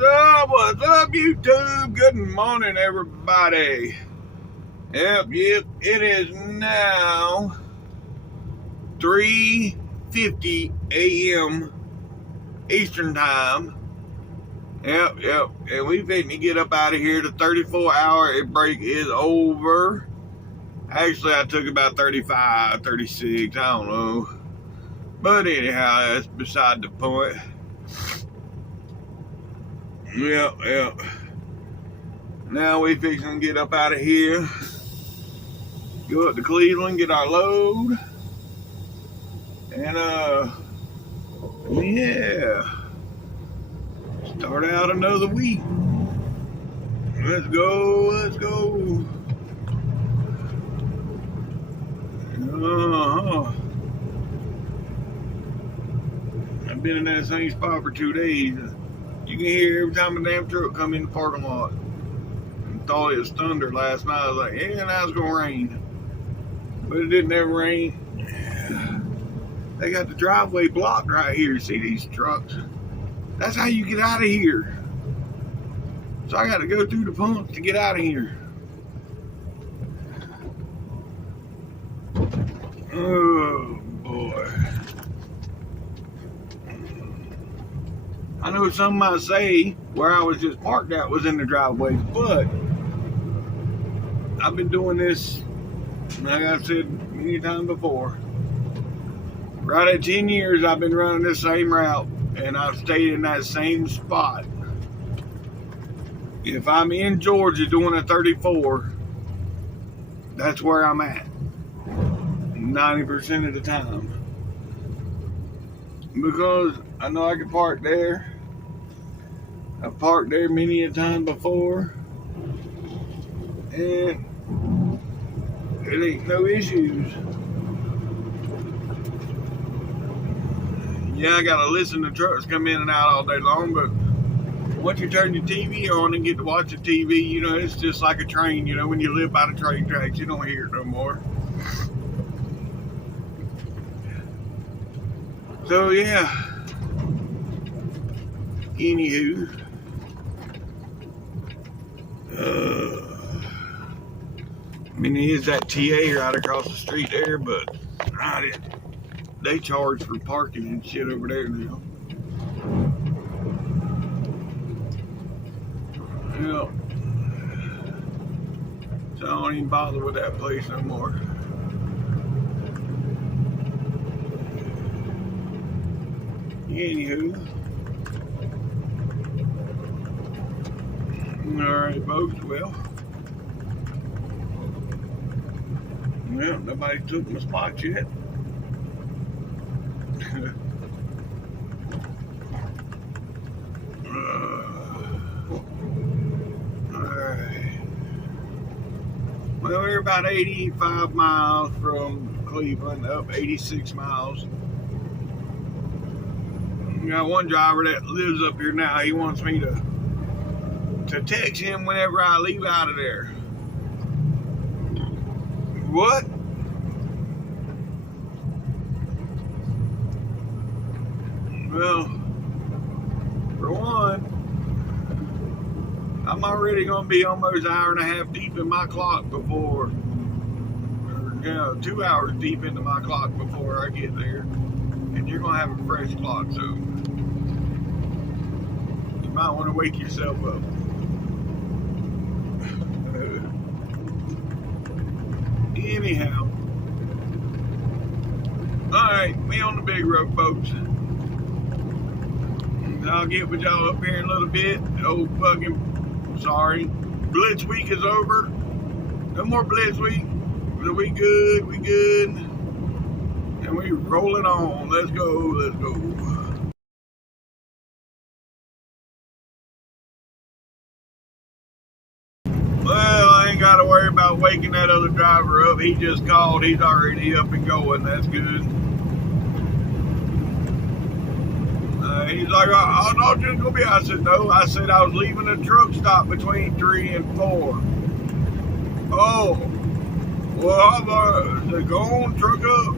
What's up, YouTube? Good morning, everybody. Yep, it is now 3:50 a.m. Eastern Time. Yep, and we fitting to get up out of here. The 34-hour break is over. Actually, I took about 35, 36, I don't know. But anyhow, that's beside the point. Yep. Now we fixing to get up out of here. Go up to Cleveland, get our load. And yeah. Start out another week. Let's go. I've been in that same spot for 2 days. You can hear every time a damn truck come in the parking lot. I thought it was thunder last night. I was like, yeah, now it's gonna rain. But it didn't ever rain. They got the driveway blocked right here. See these trucks? That's how you get out of here. So I got to go through the pumps to get out of here. Oh boy. I know some might say where I was just parked at was in the driveway, but I've been doing this, like I said many times before. Right at 10 years I've been running this same route, and I've stayed in that same spot. If I'm in Georgia doing a 34, that's where I'm at 90% of the time. Because I know I can park there. I've parked there many a time before. And it ain't no issues. Yeah, I gotta listen to trucks come in and out all day long, but once you turn your TV on and get to watch the TV, you know, it's just like a train. You know, when you live by the train tracks, you don't hear it no more. So yeah. Anywho. I mean, it is that TA right across the street there, but they charge for parking and shit over there now. Yeah. So I don't even bother with that place no more. Anywho. Alright, folks, well, nobody took my spot yet. Alright. Well, we're about 85 miles from Cleveland, up 86 miles. We got one driver that lives up here now. He wants me to text him whenever I leave out of there. What? Well, for one, I'm already going to be almost an hour and a half deep in my clock before, or 2 hours deep into my clock before I get there. And you're going to have a fresh clock, so you might want to wake yourself up. Anyhow, alright, we on the big road, folks. I'll get with y'all up here in a little bit. Blitz week is over. No more Blitz week. We good. And we rolling on. Let's go. Well, I ain't got to worry about waking that other driver up. He just called. He's already up and going. That's good. He's like, I thought you was going to be. I said, no. I said I was leaving a truck stop between 3 and 4. Oh. Well, I said, go on, truck up.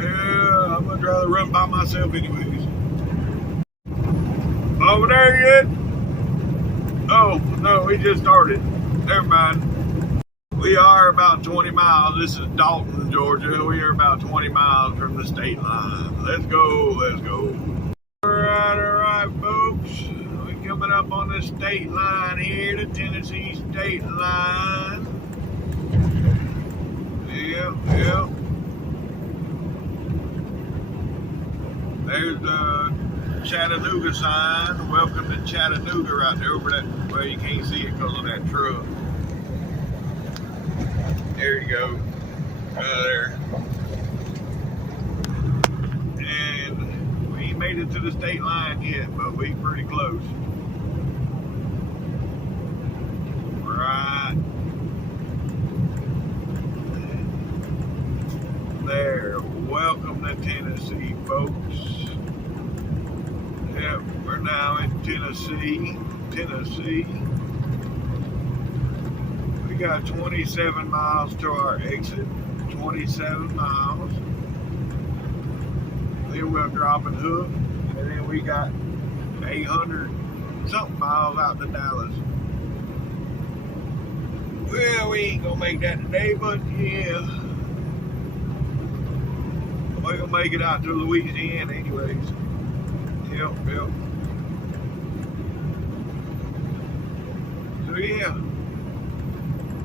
Yeah, I'm going to try to run by myself anyways. over there yet? Oh, no, we just started. Never mind. We are about 20 miles. This is Dalton, Georgia. We are about 20 miles from the state line. Let's go, let's go. All right, folks. We're coming up on the state line here, the Tennessee state line. Yep. There's the Chattanooga sign. Welcome to Chattanooga right there over that. Well, you can't see it because of that truck. There you go. Right there. And we ain't made it to the state line yet, but we pretty close. Right there. Welcome to Tennessee, folks. Yep, we're now in Tennessee. We got 27 miles to our exit. 27 miles. Then we'll drop and hook. And then we got 800 something miles out to Dallas. Well, we ain't gonna make that today, but yeah. We're gonna make it out to Louisiana anyways. Yep. So yeah,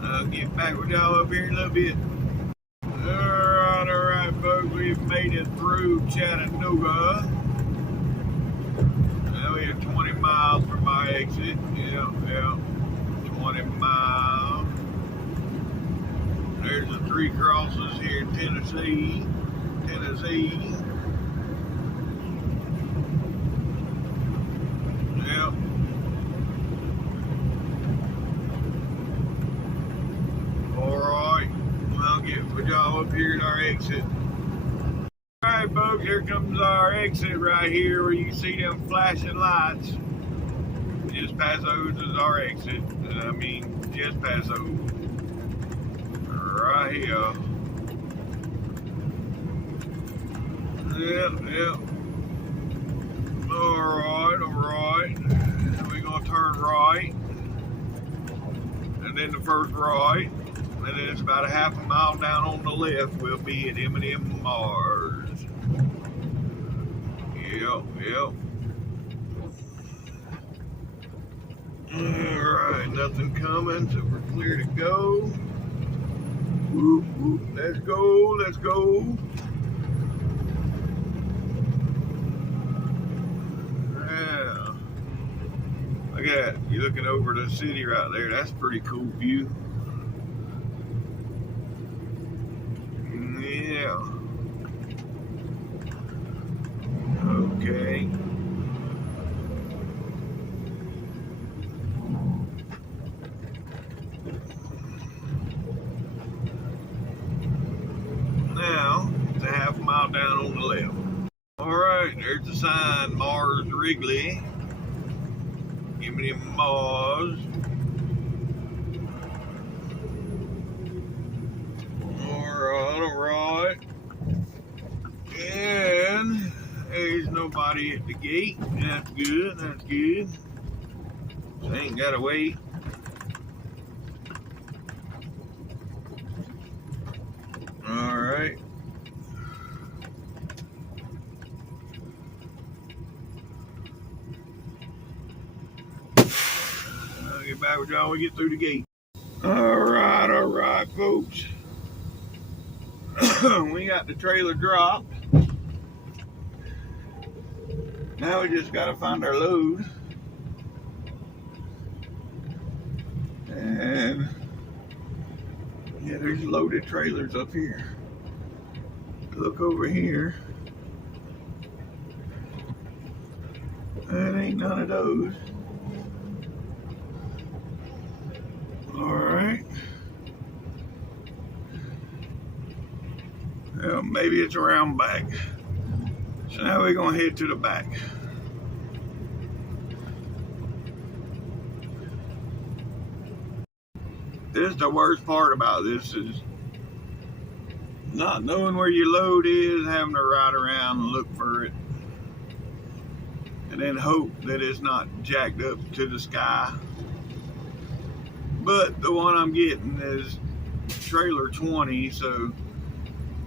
I'll get back with y'all up here in a little bit. All right, folks, we've made it through Chattanooga. Now we are 20 miles from my exit. Yep. 20 miles. There's the three crosses here in Tennessee. Yep. Alright, I'll get with y'all up here at our exit. Alright, folks, here comes our exit right here where you see them flashing lights. Just past those is our exit. Just past those. Right here. Yep. Alright. We're going to turn right. And then the first right. And then it's about a half a mile down on the left. We'll be at M&M Mars. Yep. Alright, nothing coming, so we're clear to go. Whoop. Let's go. Look at that. You're looking over the city right there. That's a pretty cool view. Yeah. Okay. Now, it's a half mile down on the left. Alright, there's the sign, Mars Wrigley. Give me them Mars. Alright. And there's nobody at the gate. That's good. So I ain't gotta wait. Alright. I'll get back with y'all when we get through the gate. Alright, folks. We got the trailer dropped. Now we just gotta find our load. And yeah, there's loaded trailers up here. Look over here. That ain't none of those. Alright. Well, maybe it's around back. So now we're gonna head to the back. This is the worst part about this is not knowing where your load is, having to ride around and look for it. and then hope that it's not jacked up to the sky. But the one I'm getting is trailer 20, so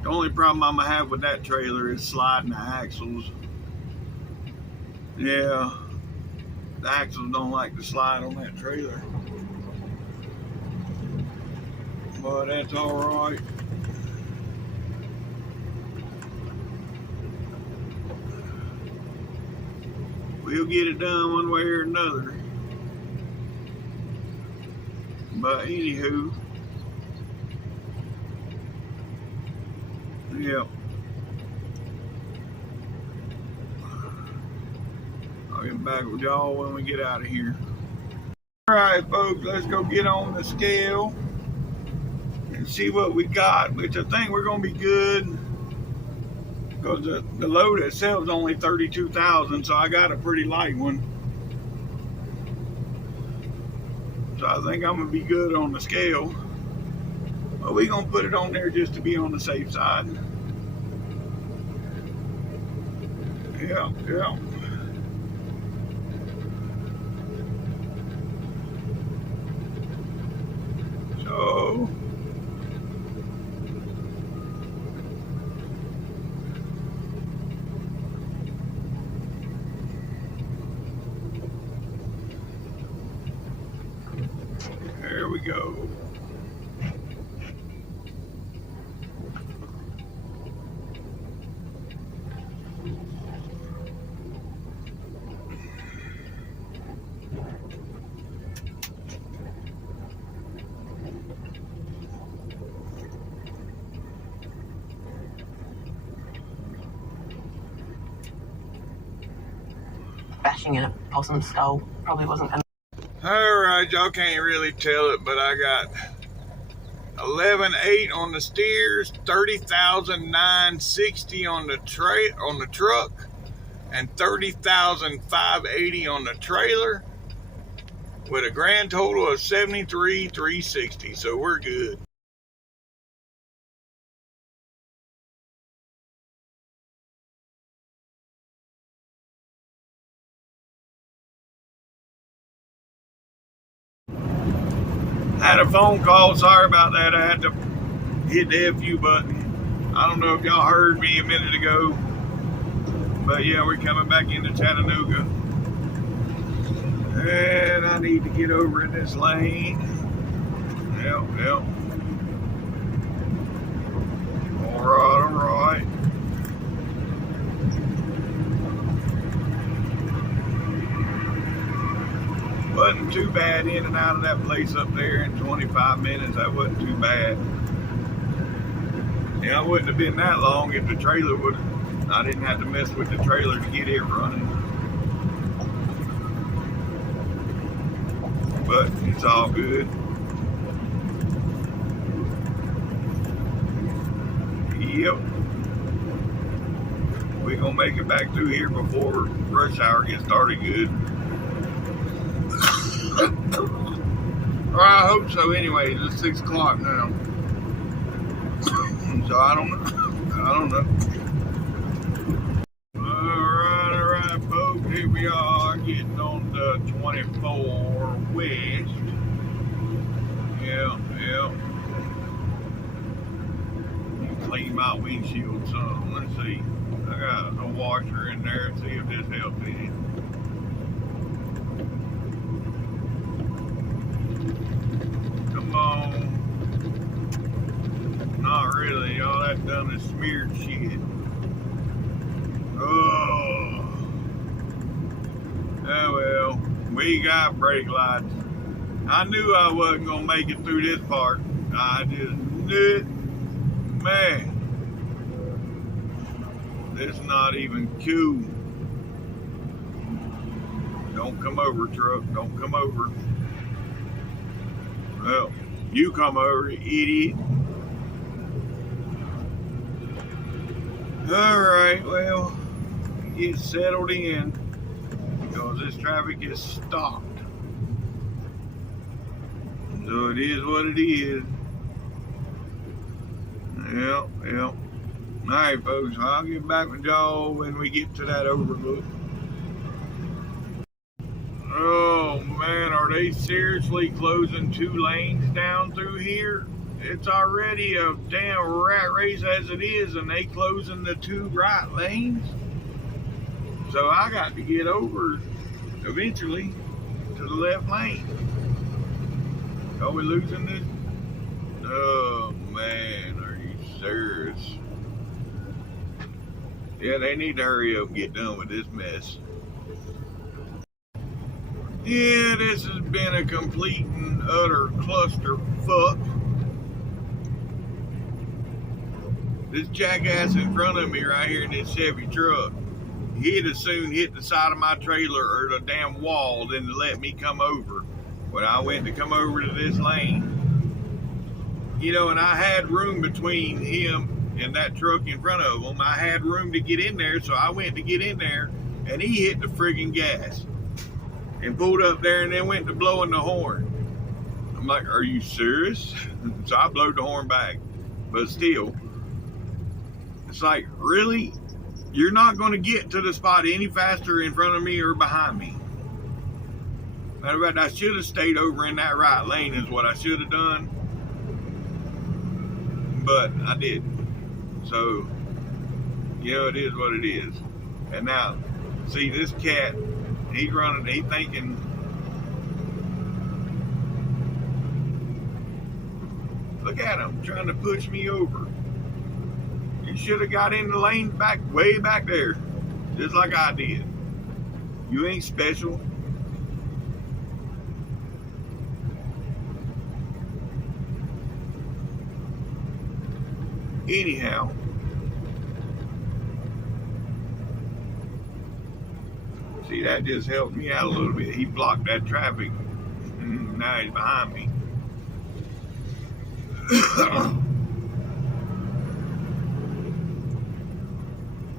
the only problem I'm gonna have with that trailer is sliding the axles. Yeah, the axles don't like to slide on that trailer, but that's all right. We'll get it done one way or another. But anywho, yeah. I'll get back with y'all when we get out of here. Alright folks, let's go get on the scale and see what we got, which I think we're going to be good because the load itself is only 32,000, so I got a pretty light one. So I think I'm going to be good on the scale. But we're going to put it on there just to be on the safe side. Yeah. So there we go. Bashing in a possum skull probably wasn't gonna. Alright, y'all can't really tell it, but I got 11.8 on the steers, 30,960 on the truck, and 30,580 on the trailer, with a grand total of 73,360. So we're good. I had a phone call. Sorry about that. I had to hit the FU button. I don't know if y'all heard me a minute ago, but yeah, we're coming back into Chattanooga. And I need to get over in this lane. Yep. All right. Wasn't too bad in and out of that place up there in 25 minutes. That wasn't too bad. Yeah, I wouldn't have been that long if the trailer would. I didn't have to mess with the trailer to get it running. But it's all good. Yep. We're gonna make it back through here before rush hour gets started good. Or I hope so. Anyway, it's 6 o'clock now. So I don't know. All right, folks. Here we are getting on the 24 west. Yeah. Clean my windshield some. Let's see. I got a washer in there. See if this helps any. Come on. Not really. All that done is smeared shit. Oh well. We got brake lights. I knew I wasn't gonna make it through this part. I just knew it. Man, this is not even cool. Don't come over, truck. Don't come over. Well, you come over, idiot. Alright, well, get settled in because this traffic is stopped. So it is what it is. Yep. Alright, folks, I'll get back with y'all when we get to that overlook. Are they seriously closing 2 lanes down through here? It's already a damn rat race as it is, and they closing the 2 right lanes. So I got to get over eventually to the left lane. Are we losing this? Oh man, are you serious? Yeah, they need to hurry up and get done with this mess. Yeah, this has been a complete and utter clusterfuck. This jackass in front of me right here in this Chevy truck, he'd as soon hit the side of my trailer or the damn wall than to let me come over. When I went to come over to this lane, you know, and I had room between him and that truck in front of him. I had room to get in there, so I went to get in there, and he hit the friggin' gas and pulled up there and then went to blowing the horn. I'm like, are you serious? So I blowed the horn back. But still, it's like, really? You're not going to get to the spot any faster in front of me or behind me. Matter of fact, I should have stayed over in that right lane is what I should have done. But I didn't. So, you know, it is what it is. And now, see this cat, he's running, he's thinking, look at him, trying to push me over. You should have got in the lane back, way back there, just like I did. You ain't special. Anyhow, see, that just helped me out a little bit. He blocked that traffic. Now he's behind me.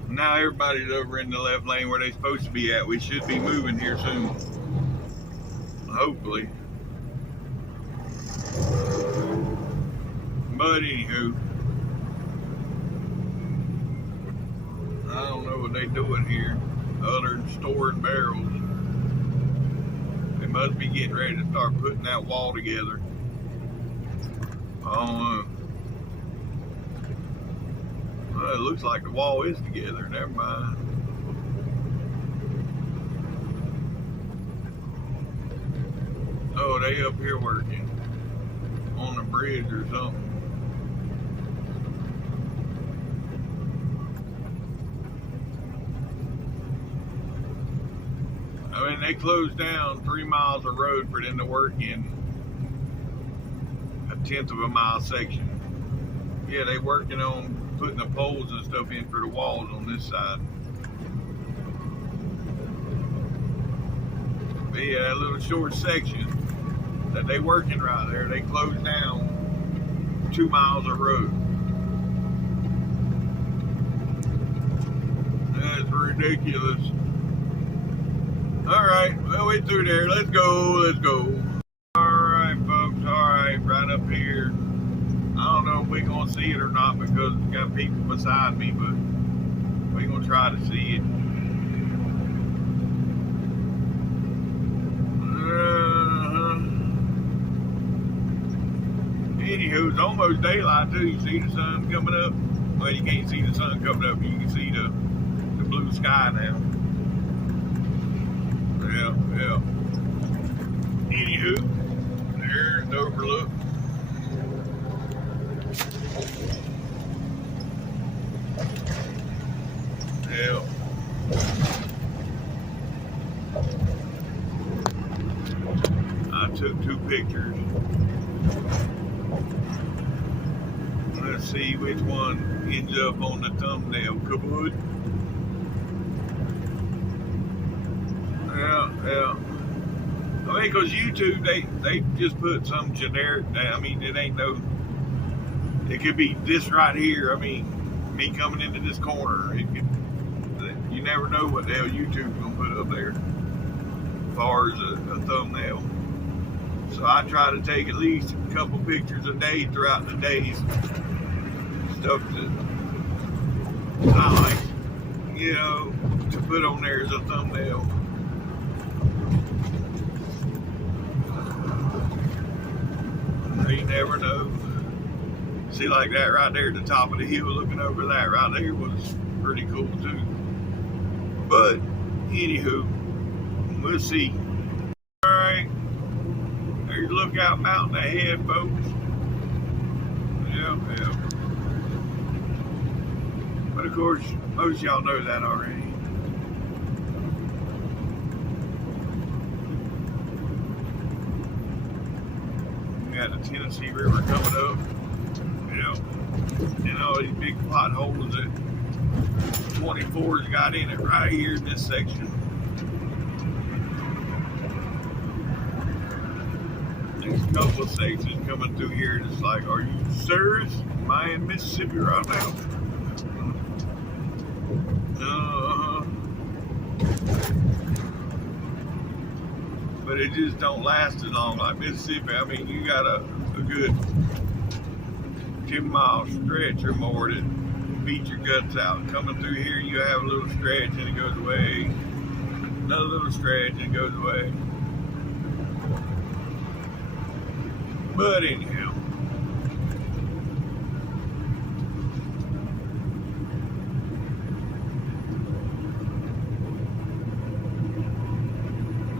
Now everybody's over in the left lane where they're supposed to be at. We should be moving here soon. Hopefully. But anywho, I don't know what they're doing here other than storing barrels. They must be getting ready to start putting that wall together. I don't know. Well, it looks like the wall is together. Never mind. Oh, they up here working on the bridge or something. I mean, they closed down 3 miles of road for them to work in a 1/10 of a mile section. Yeah, they working on putting the poles and stuff in for the walls on this side. But yeah, that little short section that they working right there, they closed down 2 miles of road. That's ridiculous. All right, well, we through there. Let's go, let's go. All right, folks, all right, right up here. I don't know if we're going to see it or not because we got people beside me, but we're going to try to see it. Anywho, it's almost daylight too. You see the sun coming up? Well, you can't see the sun coming up. You can see the blue sky now. Yeah. Anywho, there's the overlook. Yeah. I took 2 pictures. Let's see which one ends up on the thumbnail. Kaboot. Yeah. I mean, because YouTube, they just put some generic, I mean, it ain't no, it could be this right here. I mean, me coming into this corner. It could, you never know what the hell YouTube's going to put up there as far as a thumbnail. So I try to take at least a couple pictures a day throughout the days. Stuff that I like, you know, to put on there as a thumbnail. You never know. See, like that right there at the top of the hill, looking over that right there was pretty cool too. But anywho, we'll see. All right, there's Lookout Mountain ahead, folks. Yeah. But of course, most of y'all know that already. We got the Tennessee River coming up. And all these big potholes that 24's got in it right here in this section. There's a couple of sections coming through here, and it's like, are you serious? Am I in Mississippi right now? But it just don't last as long like Mississippi. I mean, you got a good 10-mile stretch or more to beat your guts out. Coming through here, you have a little stretch and it goes away. Another little stretch and it goes away. But anyhow.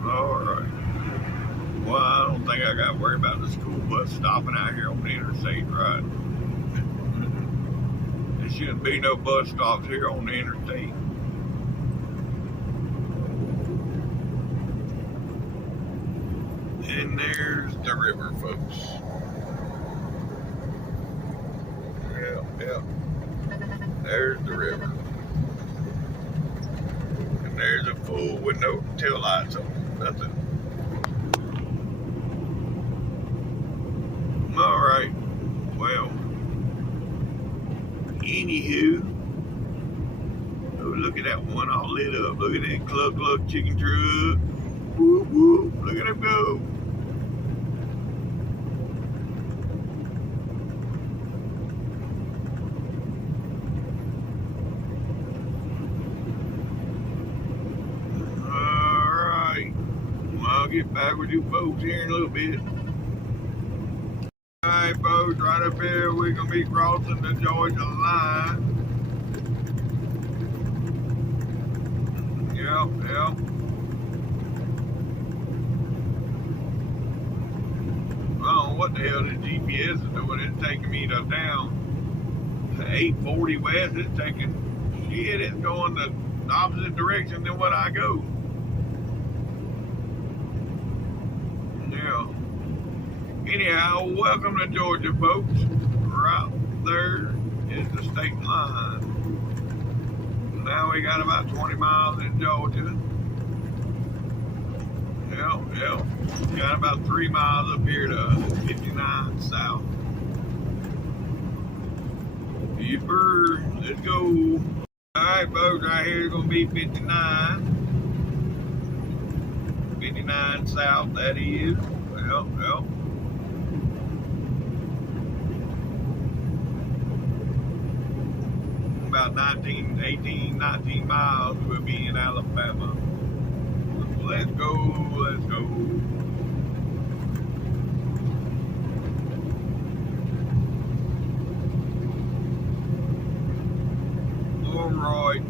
Alright. Well, I don't think I got to worry about the school bus stopping out here on the interstate, right? There shouldn't be no bus stops here on the interstate. And there's the river, folks. Yeah. There's the river. And there's a fool with no tail lights on. Nothing. Alright. Well. Anywho. Oh, look at that one all lit up. Look at that cluck cluck chicken truck. Whoop whoop. Look at him go. I'll get back with you folks here in a little bit. Alright folks, right up here we're going to be crossing the Georgia line. Yep. I don't know what the hell the GPS is doing. It's taking me to down to 840 west. It's taking, shit, it's going the opposite direction than what I go. Anyhow, welcome to Georgia, folks. Right there is the state line. Now we got about 20 miles in Georgia. Yep. Got about 3 miles up here to 59 south. Yipper, let's go. Alright, folks, right here is going to be 59. 59 south, that is. Yep. About 19 miles, we'll be in Alabama. Let's go. Alright.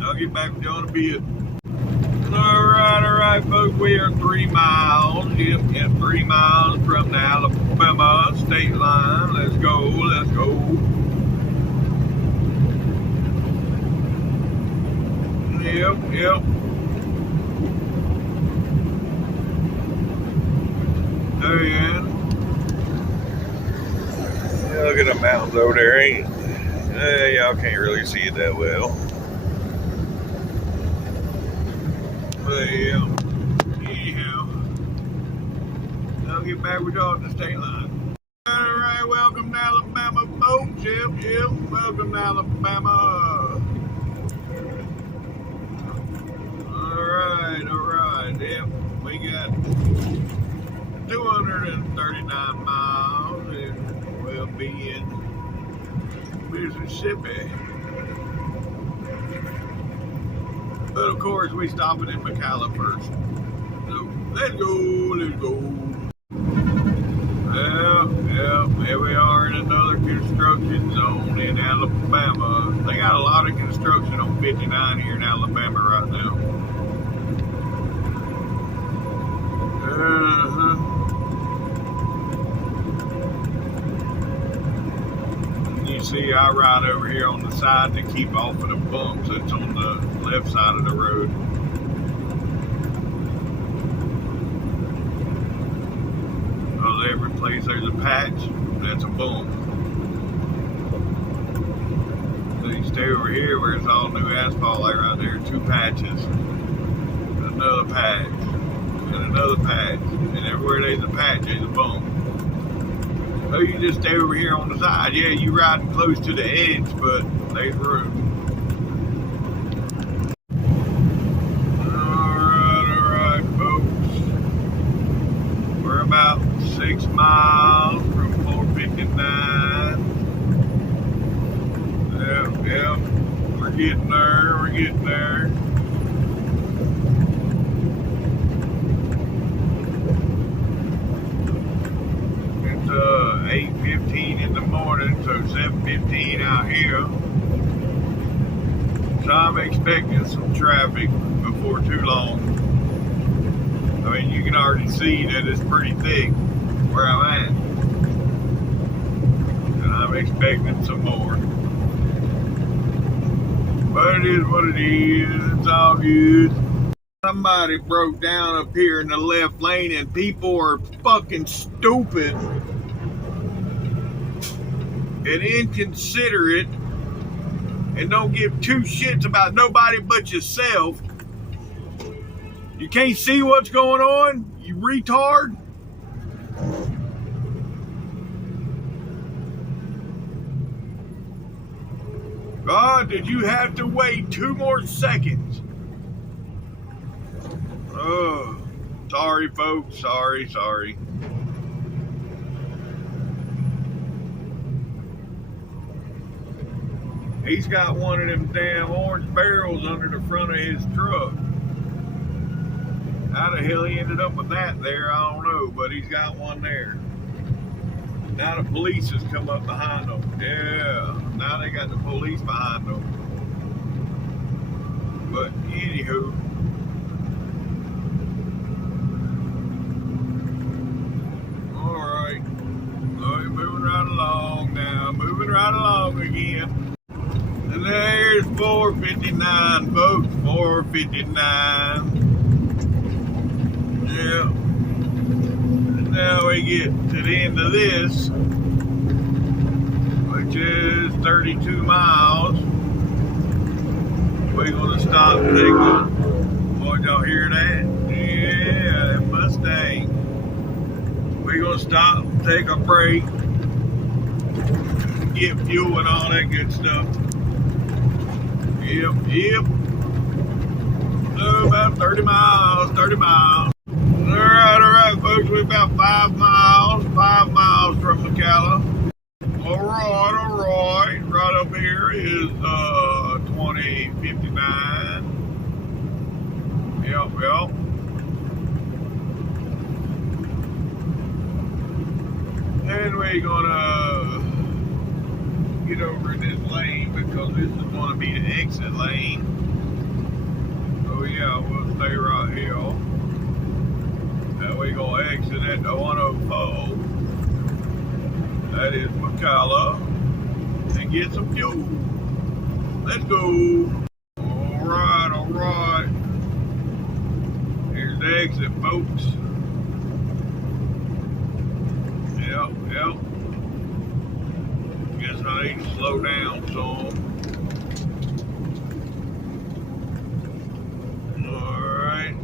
I'll get back with you in a bit. Alright, folks, we are 3 miles. Yep, 3 miles from the Alabama state line. Let's go. Yep. There you is. Yeah, look at the mountains over there, ain't it? Y'all can't really see it that well. But anyhow, I'll get back with y'all at the state line. Alright, welcome to Alabama, folks. Yep, welcome to Alabama. Alright, yep, we got 239 miles and we'll be in Mississippi. But of course, we stopping in McAllen first. So let's go. Well, Yeah, here we are in another construction zone in Alabama. They got a lot of construction on 59 here in Alabama right now. You see, I ride over here on the side to keep off of the bumps that's on the left side of the road. Because every place there's a patch, that's a bump. So you stay over here where it's all new asphalt, like right there, 2 patches, another patch, and another patch, and everywhere there's a patch, there's a bump. So you just stay over here on the side. Yeah, you riding close to the edge, but there's room. Alright, folks. We're about 6 miles from 459. Yep. We're getting there. It's 8:15 in the morning, so 7:15 out here. So I'm expecting some traffic before too long. I mean, you can already see that it's pretty thick where I'm at. And I'm expecting some more. But it is what it is. It's all good. Somebody broke down up here in the left lane, and people are fucking stupid and inconsiderate and don't give 2 shits about nobody but yourself. You can't see what's going on, you retard? God, did you have to wait 2 more seconds? Oh, sorry, folks. Sorry. He's got one of them damn orange barrels under the front of his truck. How the hell he ended up with that there, I don't know, but he's got one there. Now the police has come up behind them. Yeah, now they got the police behind them. But anywho, alright. Oh, moving right along now. Moving right along again. And there's 459, folks. 459. Yeah. And now we get to the end of this, which is 32 miles. We're going to stop and take a... Boy, y'all hear that? Yeah, that Mustang. We're going to stop, take a break, get fuel and all that good stuff. Yep. So about 30 miles. Alright, folks, we're about 5 miles from McCalla. Alright. Right up here is 2059. Yep. And we're gonna get over in this lane because this is gonna be the exit lane. Oh yeah, we'll stay right here. And we're gonna exit at the 104. That is McCalla. And get some fuel. Let's go. Alright. Here's the exit, folks. Yep. Guess I need to slow down some. Alright.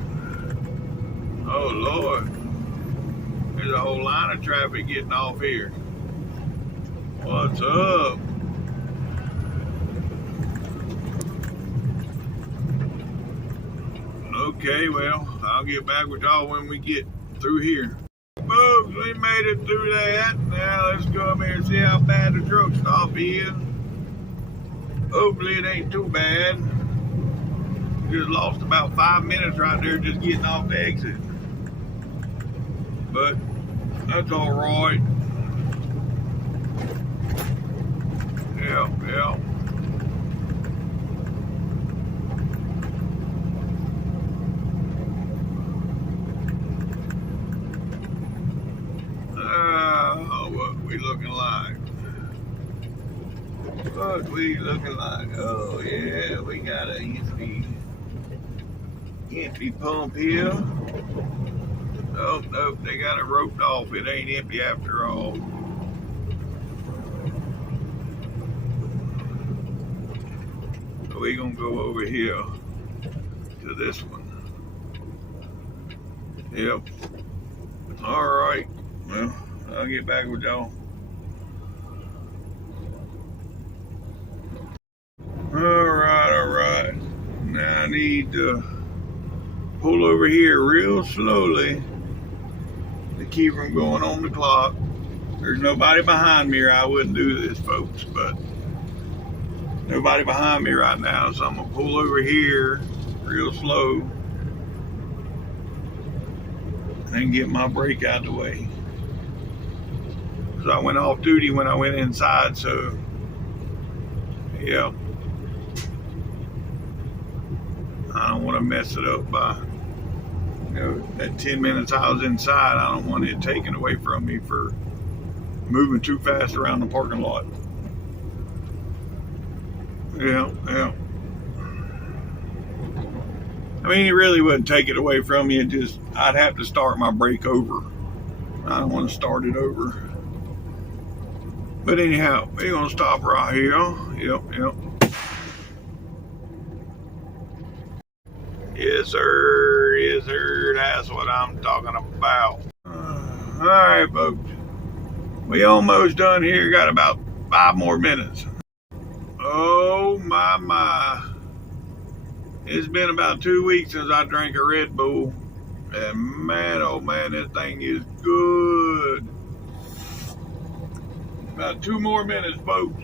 Oh Lord. There's a whole line of traffic getting off here. What's up? Okay, well, I'll get back with y'all when we get through here. Folks, we made it through that. Now let's go up here and see how bad the truck stop is. Hopefully it ain't too bad. Just lost about 5 minutes right there just getting off the exit. But that's alright. Yeah. What we looking like? What we looking like? Oh yeah, we got a empty pump here. Oh nope, they got it roped off. It ain't empty after all. So we gonna go over here to this one. Yep. All right. Well, I'll get back with y'all. All right. Now I need to pull over here real slowly to keep from going on the clock. There's nobody behind me or I wouldn't do this, folks, but nobody behind me right now, so I'm gonna pull over here real slow and get my brake out of the way. Because I went off duty when I went inside, so yeah. I don't want to mess it up by, that 10 minutes I was inside. I don't want it taken away from me for moving too fast around the parking lot. Yeah. I mean, it really wouldn't take it away from me. I'd have to start my brake over. I don't want to start it over. But anyhow, we're going to stop right here. Yep. Yes, sir. That's what I'm talking about. All right, folks. We almost done here. Got about 5 more minutes. Oh, my. It's been about 2 weeks since I drank a Red Bull. And man, oh man, this thing is good. About 2 more minutes, folks.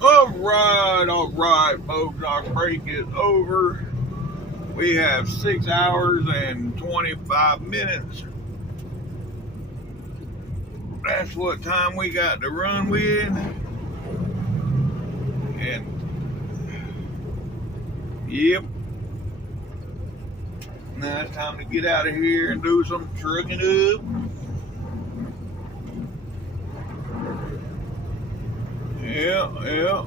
All right, folks. Our break is over. We have 6 hours and 25 minutes. That's what time we got to run with. And yep. Now it's time to get out of here and do some trucking up. Yeah.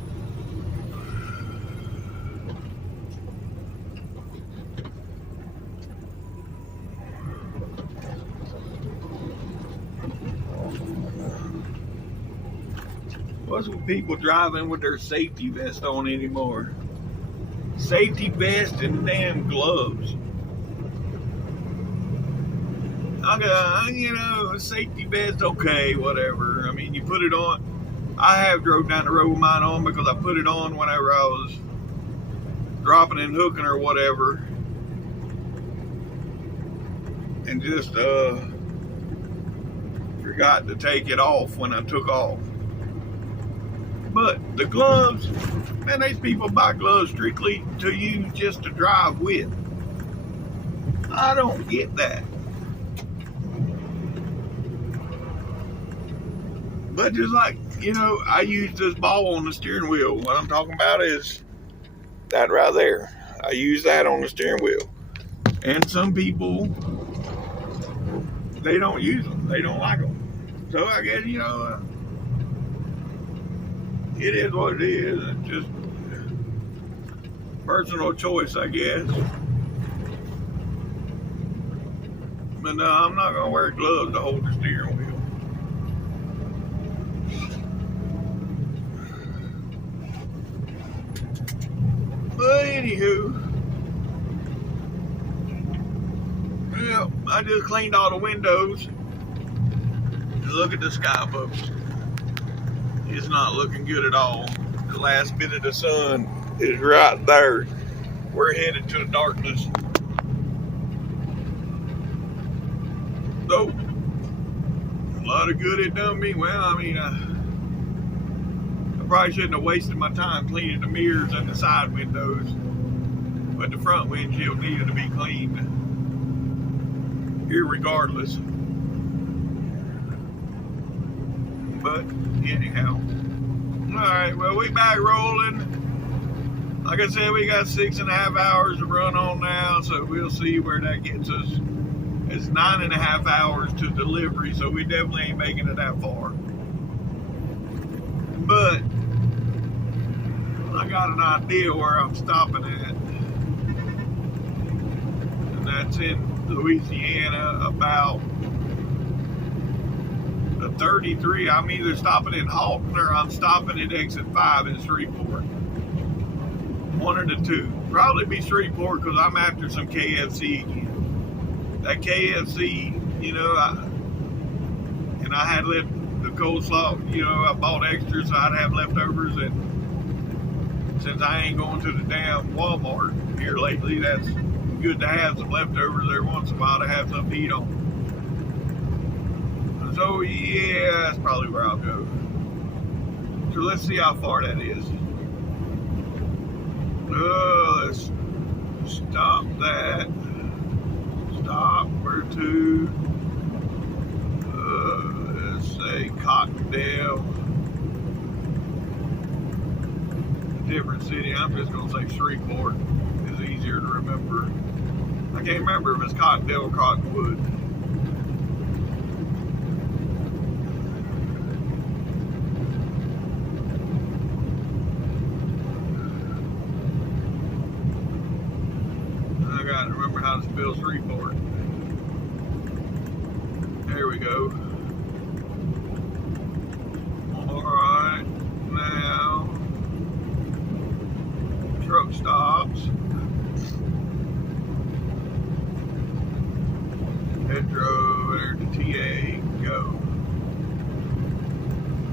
What's with people driving with their safety vest on anymore? Safety vest and damn gloves. Okay, safety vest, okay, whatever. I mean, you put it on. I have drove down the road with mine on because I put it on whenever I was dropping and hooking or whatever. And just forgot to take it off when I took off. But the gloves, man, these people buy gloves strictly to use just to drive with. I don't get that. But just like, I use this ball on the steering wheel. What I'm talking about is that right there. I use that on the steering wheel. And some people, they don't use them. They don't like them. So I guess, it is what it is. It's just personal choice, I guess. But no, I'm not going to wear gloves to hold the steering wheel. But anywho, yeah, I just cleaned all the windows. Look at the sky, folks. It's not looking good at all. The last bit of the sun is right there. We're headed to the darkness. So, a lot of good it done me. Well, I mean, I probably shouldn't have wasted my time cleaning the mirrors and the side windows. But the front windshield needed to be cleaned. Irregardless. But anyhow, Alright, well, we back rolling. Like I said, we got 6.5 hours to run on now, so we'll see where that gets us. It's 9.5 hours to delivery, so we definitely ain't making it that far. But I got an idea where I'm stopping at. And that's in Louisiana, about the 33. I'm either stopping in Halton or I'm stopping at exit 5 in Shreveport. One of the two. Probably be Shreveport because I'm after some KFC again. That KFC, you know, I had left the coleslaw, you know, I bought extra so I'd have leftovers, and since I ain't going to the damn Walmart here lately, that's good to have some leftovers there once in a while to have something to eat on. So yeah, that's probably where I'll go. So let's see how far that is. Let's stop that. Stop where to? Let's say Cottondale. Different city. I'm just gonna say Shreveport. It's easier to remember. I can't remember if it's Cottondale or Cottonwood. I gotta remember how to spell Shreveport. There we go. Alright, now truck stops. Pedro, there to TA, go.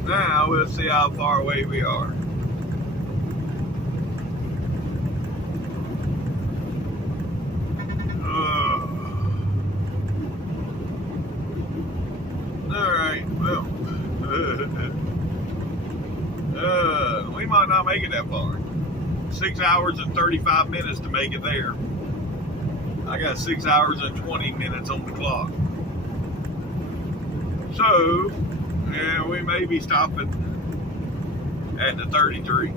Now we'll see how far away we are. Alright, well, we might not make it that far. 6 hours and 35 minutes to make it there. I got 6 hours and 20 minutes on the clock. So, yeah, we may be stopping at the 33.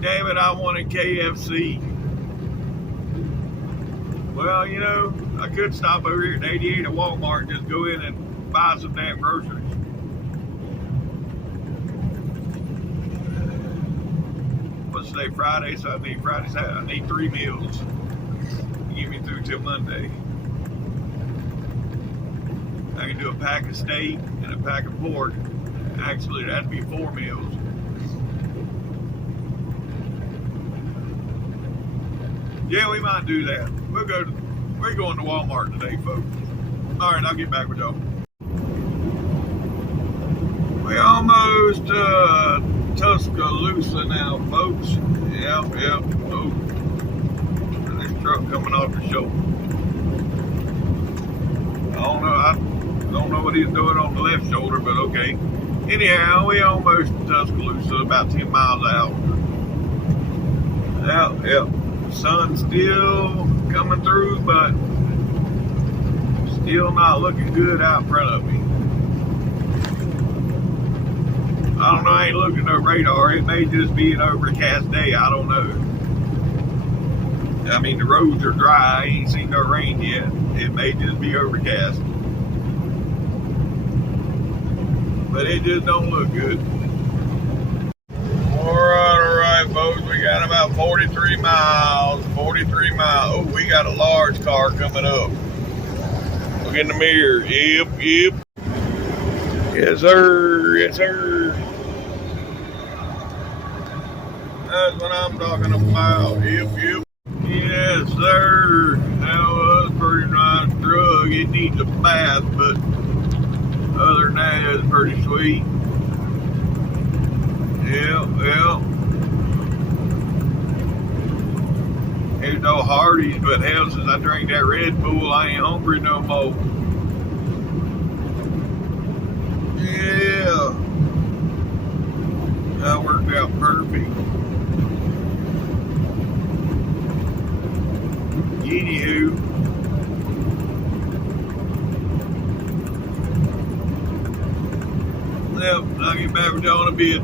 Damn it, I wanted KFC. Well, you know, I could stop over here at 88 at Walmart and just go in and buy some damn groceries. What's today, Friday? So I need Friday's hat. I need 3 meals to get me through till Monday. I can do a pack of steak and a pack of pork. Actually, that'd be 4 meals. Yeah, we might do that. We're going to Walmart today, folks. All right, I'll get back with y'all. We almost Tuscaloosa now, folks. Yep. Oh, this truck coming off the shoulder. I don't know what he's doing on the left shoulder, but okay. Anyhow, we almost Tuscaloosa, about 10 miles out. Yep. Sun's still coming through, but still not looking good out in front of me. I don't know, I ain't looking at radar. It may just be an overcast day, I don't know. I mean, the roads are dry, I ain't seen no rain yet. It may just be overcast. But it just don't look good. Alright, folks, we got about 43 miles. Oh, we got a large car coming up. Look in the mirror. Yep. Yes, sir. That's what I'm talking about. Yep. Yes, sir. That was a pretty nice truck. It needs a bath, but other than that, it's pretty sweet. Yep. There's no Hardee's, but hell, since I drank that Red Bull, I ain't hungry no more. Yeah. That worked out perfect. Anywho, Yep, I'll get back with y'all in a bit.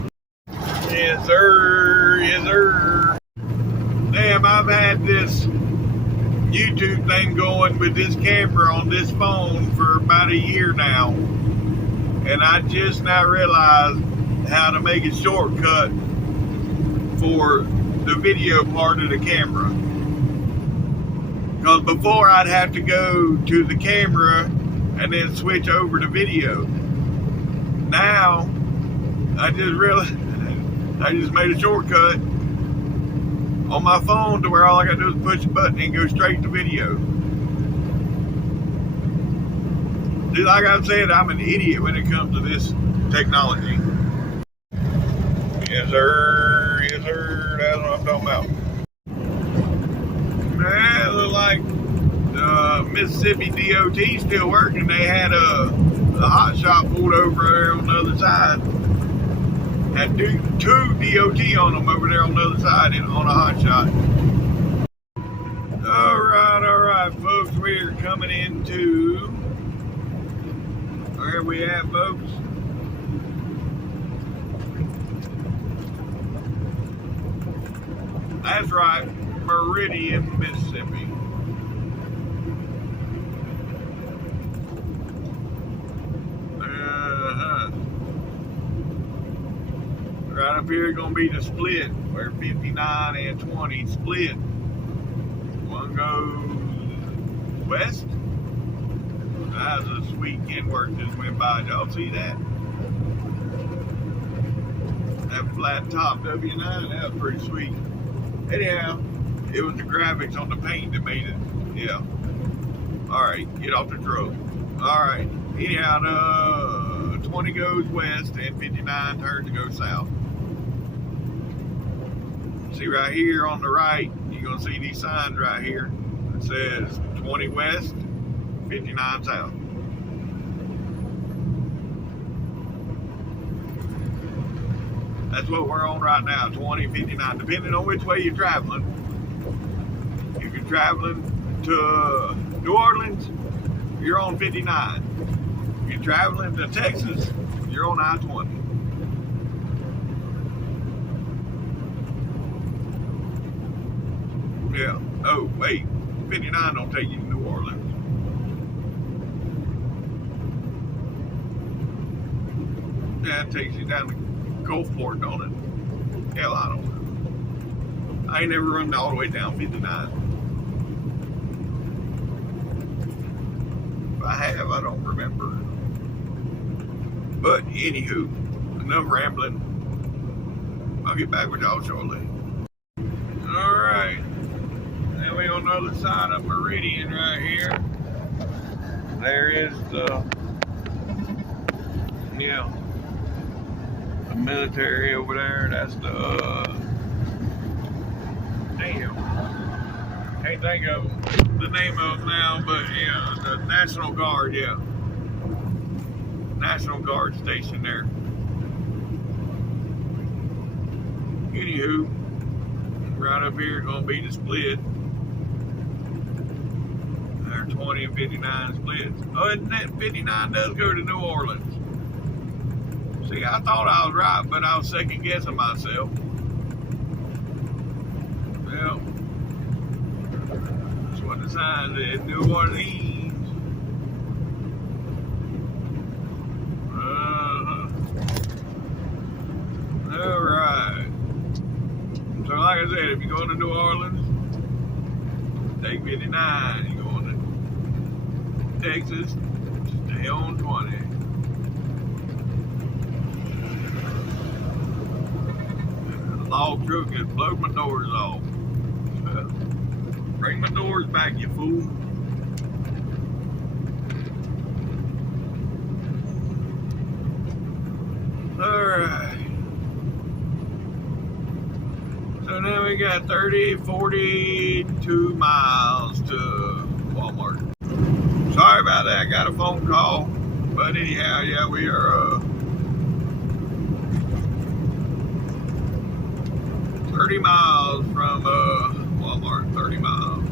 Yes, sir. Yes, sir. Damn, I've had this YouTube thing going with this camera on this phone for about a year now. And I just now realized how to make a shortcut for the video part of the camera. Because before I'd have to go to the camera and then switch over to video. Now, I just realized, I just made a shortcut on my phone to where all I gotta do is push a button and go straight to video. Dude, like I said, I'm an idiot when it comes to this technology. Yes, sir. Yes, sir. That's what I'm talking about. Man, it looked like Mississippi DOT still working. They had a hot shot pulled over there on the other side. Had two DOT on them over there on the other side on a hot shot. All right, folks. We are coming into, where are we at, folks? That's right, Meridian, Mississippi. Right up here is going to be the split, where 59 and 20 split. One goes west. That was a sweet inward just went by. Y'all see that? That flat top W9, that was pretty sweet. Anyhow, it was the graphics on the paint that made it. Yeah. Alright, get off the truck. Alright. Anyhow, 20 goes west and 59 turns to go south. See right here on the right, you're going to see these signs right here. It says 20 west, 59 south. That's what we're on right now, 20, 59, depending on which way you're traveling. If you're traveling to New Orleans, you're on 59. If you're traveling to Texas, you're on I-20. Yeah. Oh, wait. 59 don't take you to New Orleans. Yeah, it takes you down to Gulfport, don't it? Hell, I don't know. I ain't never run all the way down 59. If I have, I don't remember. But anywho, enough rambling. I'll get back with y'all shortly. All right. Now we on the other side of Meridian right here. There is the, yeah, the military over there. That's the, damn, can't think of the name of them now, but yeah, the National Guard, yeah. National Guard station there. Anywho, right up here is going to be the split. Our 20 and 59 splits. Oh, and that 59 does go to New Orleans. See, I thought I was right, but I was second guessing myself. Well, that's what the sign said, New Orleans. All right. So like I said, if you're going to New Orleans, take 59. You're going to Texas, stay on 20. The log truck has blown my doors off. Bring my doors back, you fool. Alright. So now we got 42 miles to Walmart. Sorry about that, I got a phone call. But anyhow, yeah, we are 30 miles from Walmart, 30 miles.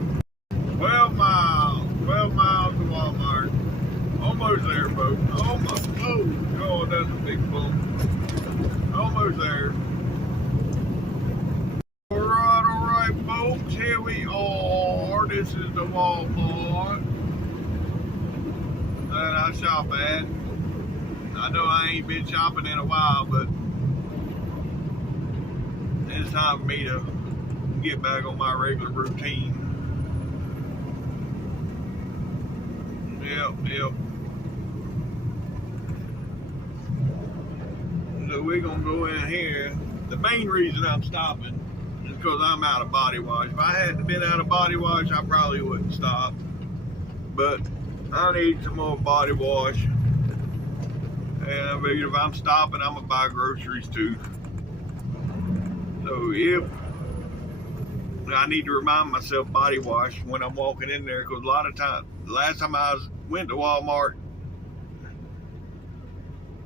12 miles to Walmart. Almost there, folks. Almost. Oh, that's a big bump. close there. All right, folks, here we are. This is the Walmart that I shop at. I know I ain't been shopping in a while, but it's time for me to get back on my regular routine. Yep. So we're gonna go in here. The main reason I'm stopping is because I'm out of body wash. If I hadn't been out of body wash, I probably wouldn't stop. But I need some more body wash. And I figured if I'm stopping, I'm gonna buy groceries too. So if I need to remind myself body wash when I'm walking in there, because a lot of times, the last time I went to Walmart,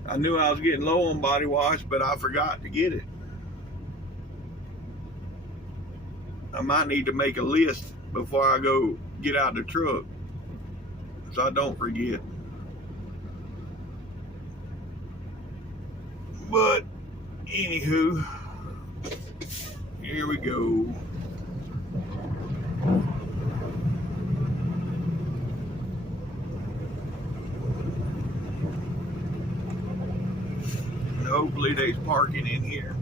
I knew I was getting low on body wash, but I forgot to get it. I might need to make a list before I go get out the truck, so I don't forget. But anywho, here we go. And hopefully there's parking in here.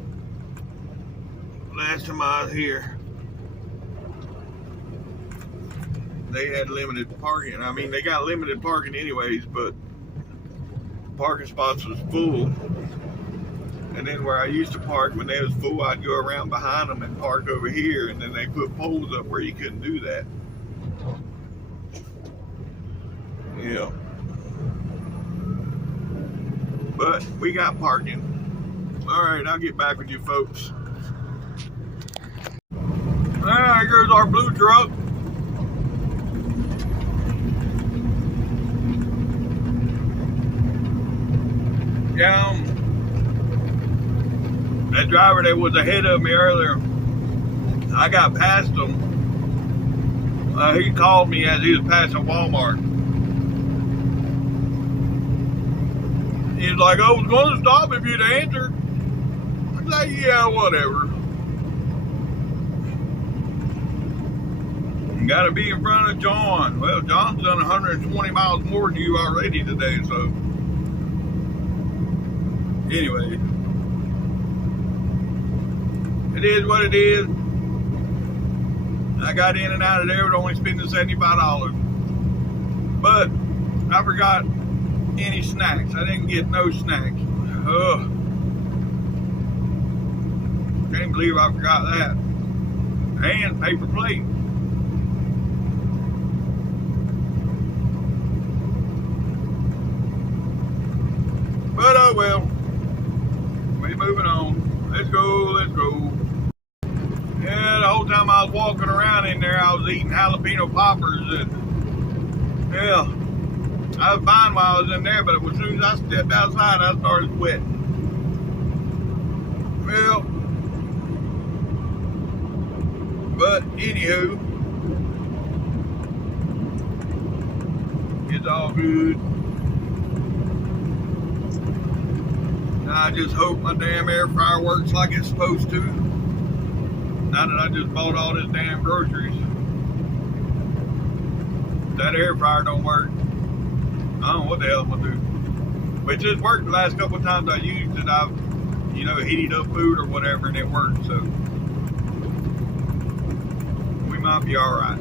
Last time I was here, they had limited parking. I mean, they got limited parking anyways, but parking spots was full. And then where I used to park, when they was full, I'd go around behind them and park over here, and then they put poles up where you couldn't do that. Yeah. But we got parking. All right, I'll get back with you folks. There goes our blue truck. Yeah, that driver that was ahead of me earlier, I got past him. He called me as he was passing Walmart. He's like, I was going to stop if you'd answered. I was like, yeah, whatever. You got to be in front of John. Well, John's done 120 miles more than you already today, so. Anyway. It is what it is. I got in and out of there with only spending $75. But I forgot any snacks. I didn't get no snacks. Ugh. Can't believe I forgot that. And paper plate. But oh well. We're moving on. Let's go. Yeah, the whole time I was walking around in there, I was eating jalapeno poppers, and yeah, I was fine while I was in there, but as soon as I stepped outside, I started sweating. Well, but anywho, it's all good. I just hope my damn air fryer works like it's supposed to. Now that I just bought all this damn groceries. If that air fryer don't work, I don't know what the hell I'm gonna do. But it just worked the last couple of times I used it. I've, heated up food or whatever, and it worked. So we might be all right.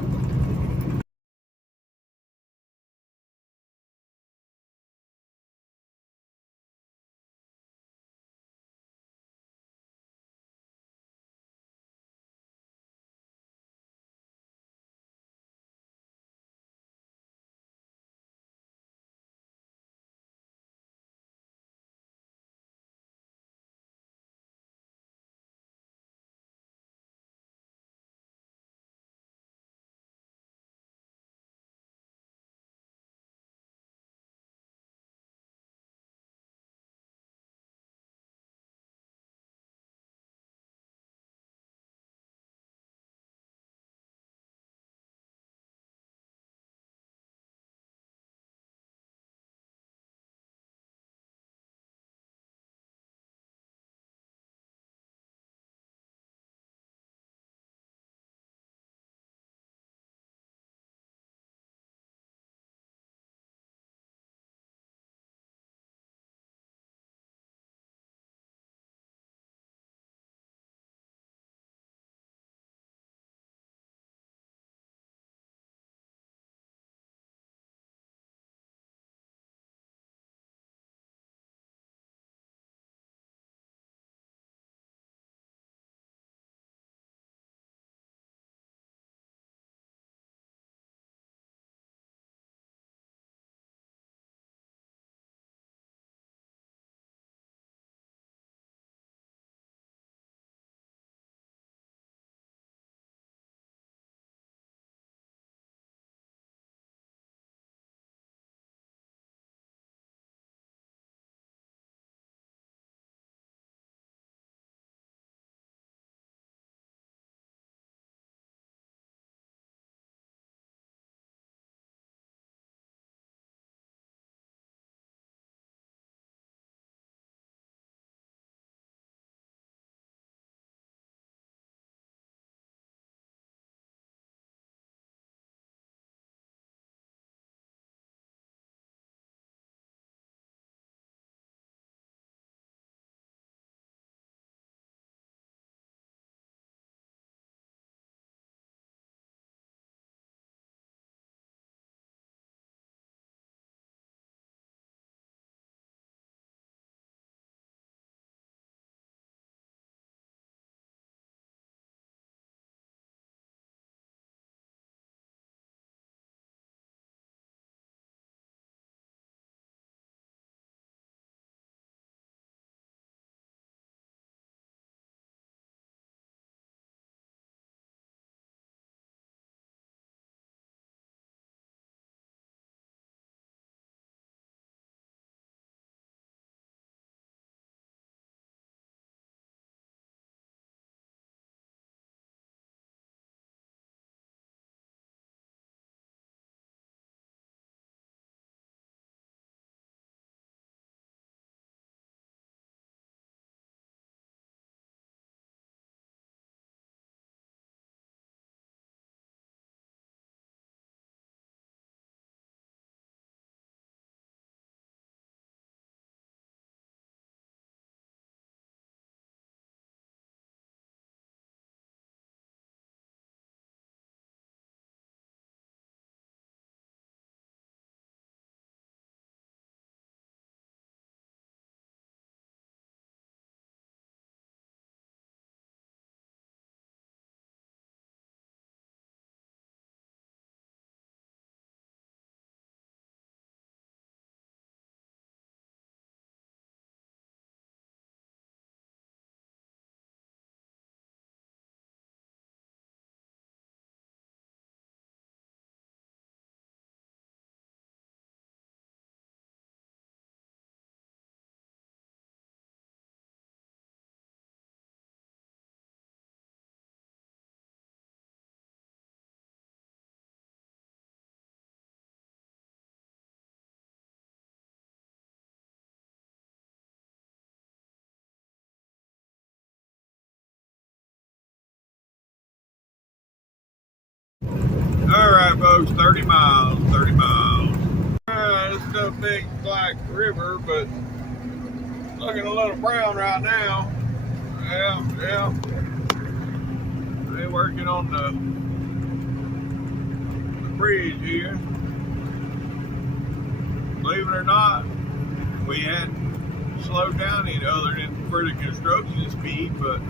Alright folks, 30 miles, 30 miles. It's the big black river, but looking a little brown right now. Yeah. They're working on the bridge here. Believe it or not, we hadn't slowed down any other than for the construction speed, but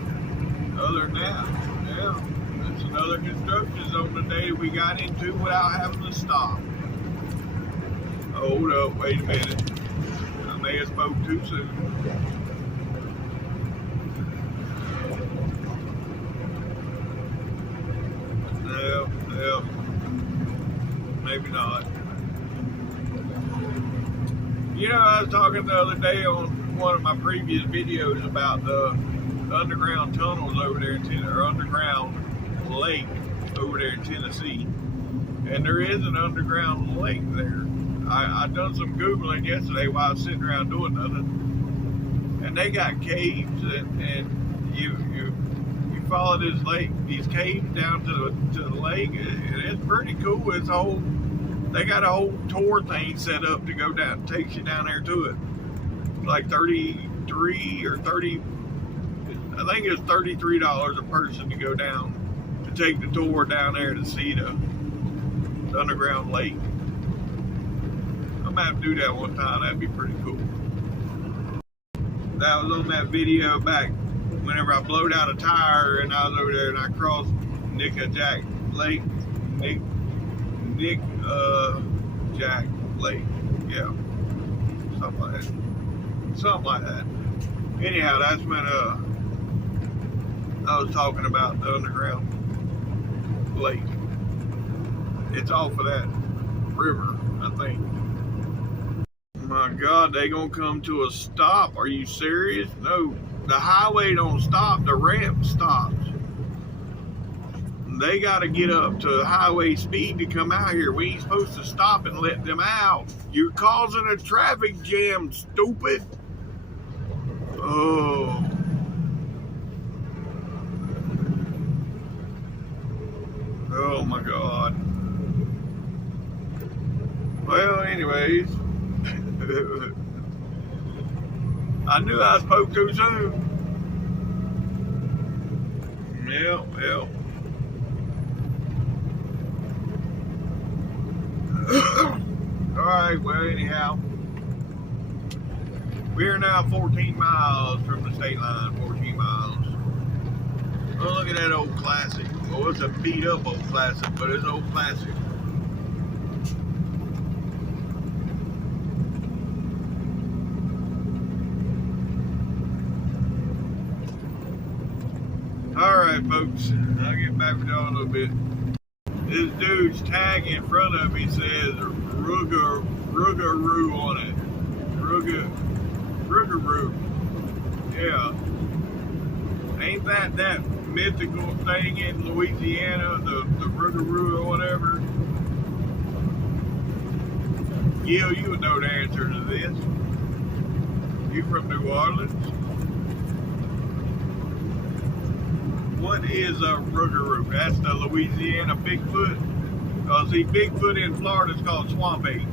other than that, yeah, it's another construction zone today we got into without having to stop. Hold up, wait a minute. I may have spoke too soon. No, maybe not. You know, I was talking the other day on one of my previous videos about the underground tunnels over there in Tennessee, or underground lake over there in Tennessee. And there is an underground lake there. I done some Googling yesterday while I was sitting around doing nothing. And they got caves, and you follow this lake, these caves down to the lake, and it's pretty cool. It's a whole, they got a whole tour thing set up to go down, takes you down there to it. It's like 33 or 30, I think it's $33 a person to go down, to take the tour down there to see the underground lake. I'm gonna have to do that one time. That'd be pretty cool. That was on that video back whenever I blowed out a tire and I was over there and I crossed Jack Lake. Jack Lake. Yeah. Something like that. Anyhow, that's when I was talking about the underground lake. It's off of that river, I think. My God, they gonna come to a stop. Are you serious? No, the highway don't stop, the ramp stops. They gotta get up to highway speed to come out here. We ain't supposed to stop and let them out. You're causing a traffic jam, stupid. Oh. Oh my God. Well, anyways. I knew I spoke too soon. Yeah. Alright, well anyhow. We're now 14 miles from the state line, 14 miles. Oh, look at that old classic. Well, it's a beat up old classic, but it's old classic. Alright folks, I'll get back with y'all in a little bit. This dude's tag in front of me says Rougarou on it. Rougarou. Yeah. Ain't that mythical thing in Louisiana, the Rougarou or whatever? Gil, you would know the answer to this. You from New Orleans? What is a Rougarou? That's the Louisiana Bigfoot. See, Bigfoot in Florida is called swamp apes.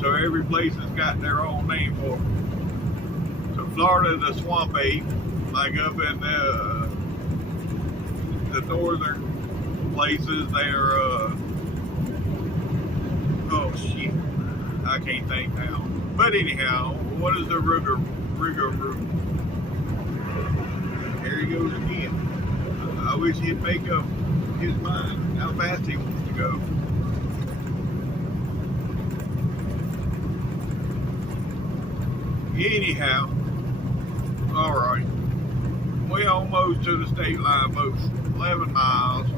So every place has got their own name for them. So Florida, the swamp ape, like up in the northern places, they're oh shit, I can't think now. But anyhow, what is the Rougarou? Here he goes again. I wish he'd make up his mind how fast he wants to go. Anyhow, alright. We almost to the state line, folks. 11 miles.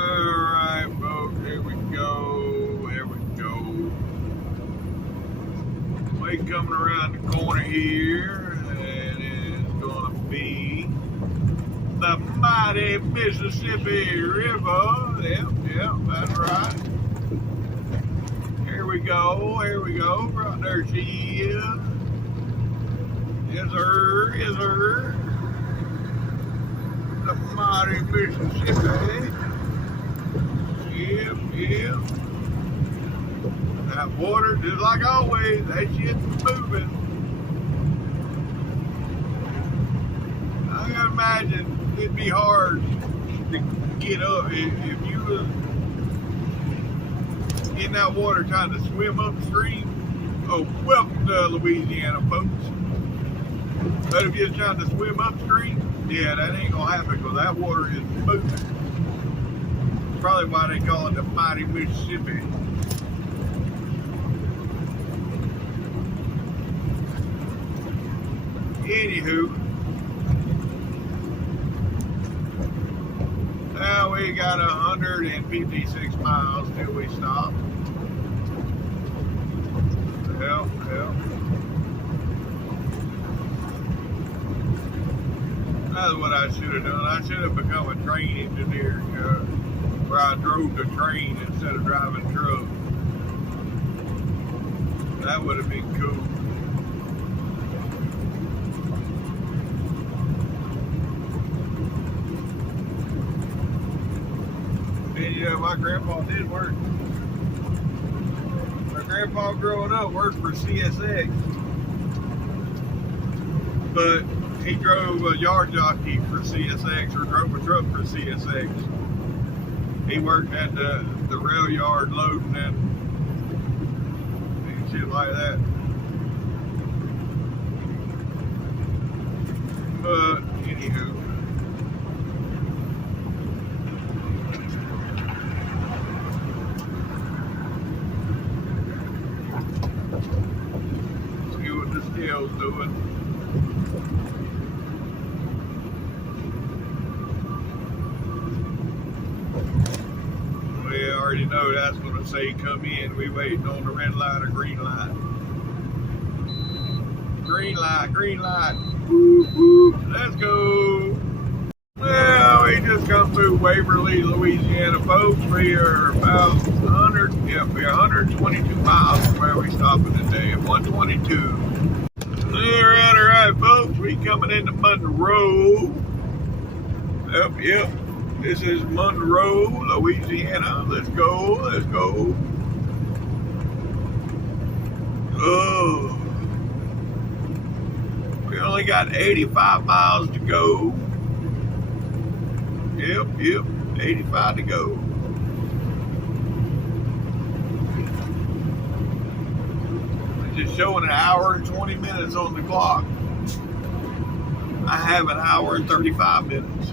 Alright, folks, here we go. Here we go. We're coming around the corner here, and it's gonna be the mighty Mississippi River. Yep, that's right. Here we go. Right there she is. Yes, sir. The mighty Mississippi. Yep. That water, just like always, that shit's moving. I can imagine it'd be hard to get up if you was in that water trying to swim upstream. Oh, welcome to Louisiana, folks. But if you're trying to swim upstream, yeah, that ain't gonna happen because that water is moving. Probably why they call it the mighty Mississippi. Anywho, now we got 156 miles till we stop. Hell. That's what I should have done. I should have become a train engineer, where I drove the train instead of driving truck. That would have been cool. And yeah, my grandpa did work. My grandpa growing up worked for CSX, but he drove a yard jockey for CSX or drove a truck for CSX. He worked at the rail yard loading and shit like that. But anywho. See what the scale's doing. We already know that's going to say come in. We waiting on the red light or green light. Green light. Woo, woo. Let's go. Well, we just come through Waverly, Louisiana, folks. We are about 122 miles from where we stopping today. 122. All right, folks. We coming into Monroe. Yep. This is Monroe, Louisiana. Let's go. Oh. We only got 85 miles to go. Yep. 85 to go. It's just showing an hour and 20 minutes on the clock. I have an hour and 35 minutes.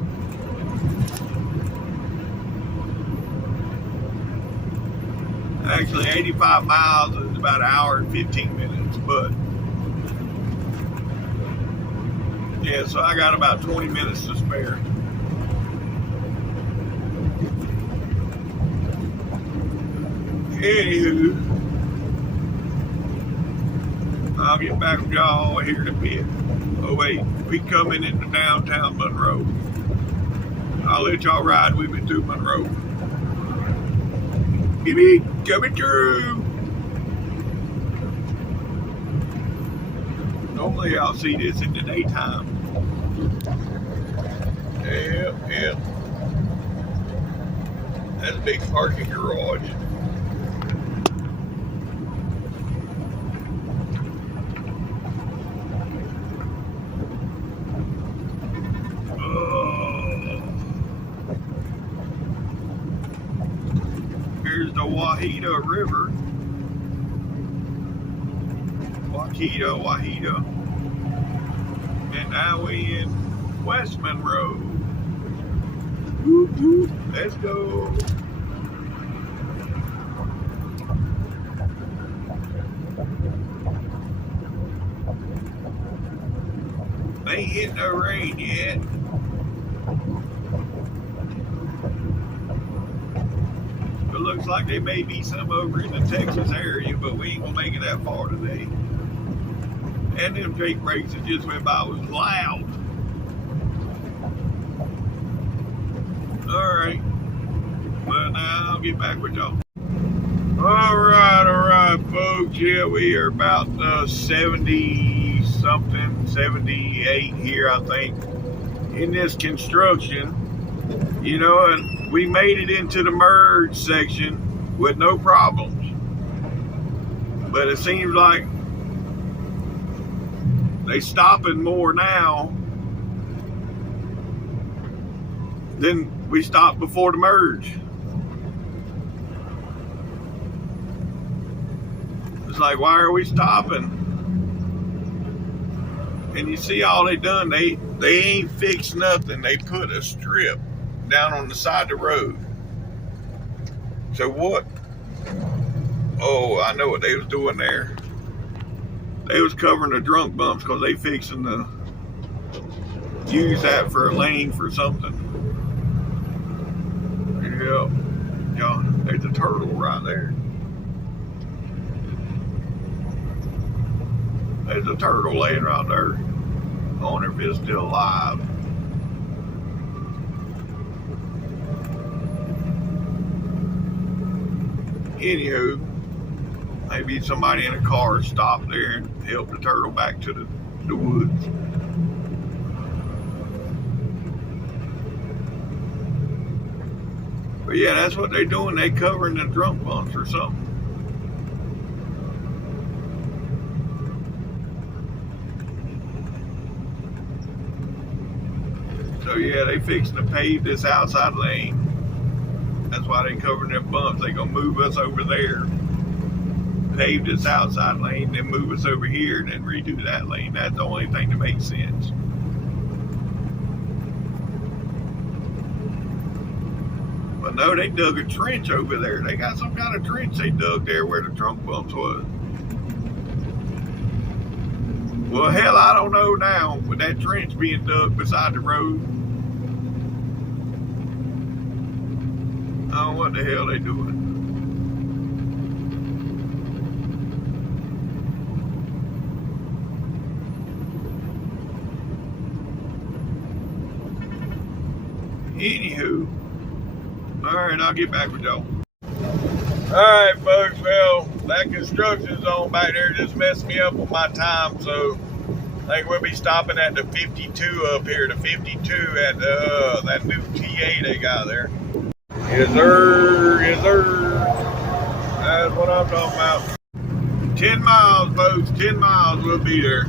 Actually, 85 miles is about an hour and 15 minutes, but yeah, so I got about 20 minutes to spare. Anywho, I'll get back with y'all here in a bit. Oh wait, we coming into downtown Monroe. I'll let y'all ride with me through Monroe. Coming through. Normally I'll see this in the daytime. Yep. That's a big parking garage. Here's the Wahita River. Wahita. And now we in West Monroe. Woo. Let's go. Ain't hit no rain yet. It looks like there may be some over in the Texas area, but we ain't gonna make it that far today. And them Jake brakes that just went by was loud. Alright. Well, now I'll get back with y'all. Alright, folks. Yeah, we are about 70-something, 78 here, I think, in this construction. You know, and we made it into the merge section with no problems. But it seems like they stopping more now than we stopped before the merge. It's like, why are we stopping? And you see all they done, they ain't fixed nothing. They put a strip down on the side of the road. So what? Oh, I know what they was doing there. They was covering the drunk bumps because they fixing to use that for a lane for something. Yeah. Yeah, there's a turtle right there. There's a turtle laying right there. I wonder if it's still alive. Anywho, maybe somebody in a car stopped there and helped the turtle back to the woods. But yeah, that's what they're doing. They covering the drunk bumps or something. So yeah, they fixing to pave this outside lane. That's why they covering them bumps. They gonna move us over there, pave this outside lane, then move us over here, and then redo that lane. That's the only thing that makes sense. But no, they dug a trench over there. They got some kind of trench they dug there where the trunk bumps was. Well, hell, I don't know now with that trench being dug beside the road. I don't know what the hell they doing. Anywho, alright, I'll get back with y'all. Alright, folks, well, that construction zone back there just messed me up with my time, so I think we'll be stopping at the 52 up here, the 52 at that new TA they got there. Yes, sir, yes, sir. That's what I'm talking about. 10 miles, folks, 10 miles we'll be there.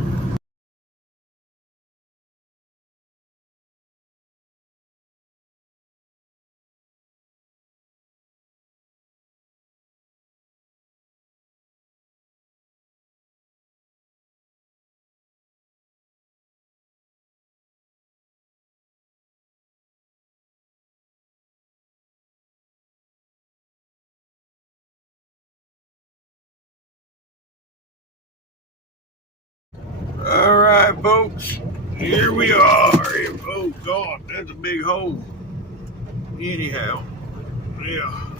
All right, folks, here we are. Oh, God, that's a big hole. Anyhow, yeah,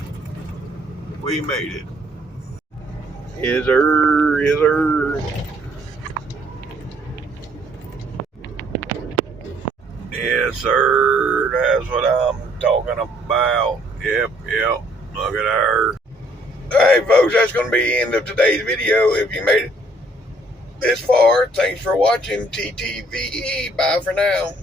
we made it. Yes, sir, yes, sir. Yes, sir, that's what I'm talking about. Yep, look at her. All right, folks, that's going to be the end of today's video. If you made it this far, thanks for watching TTVE. Bye for now.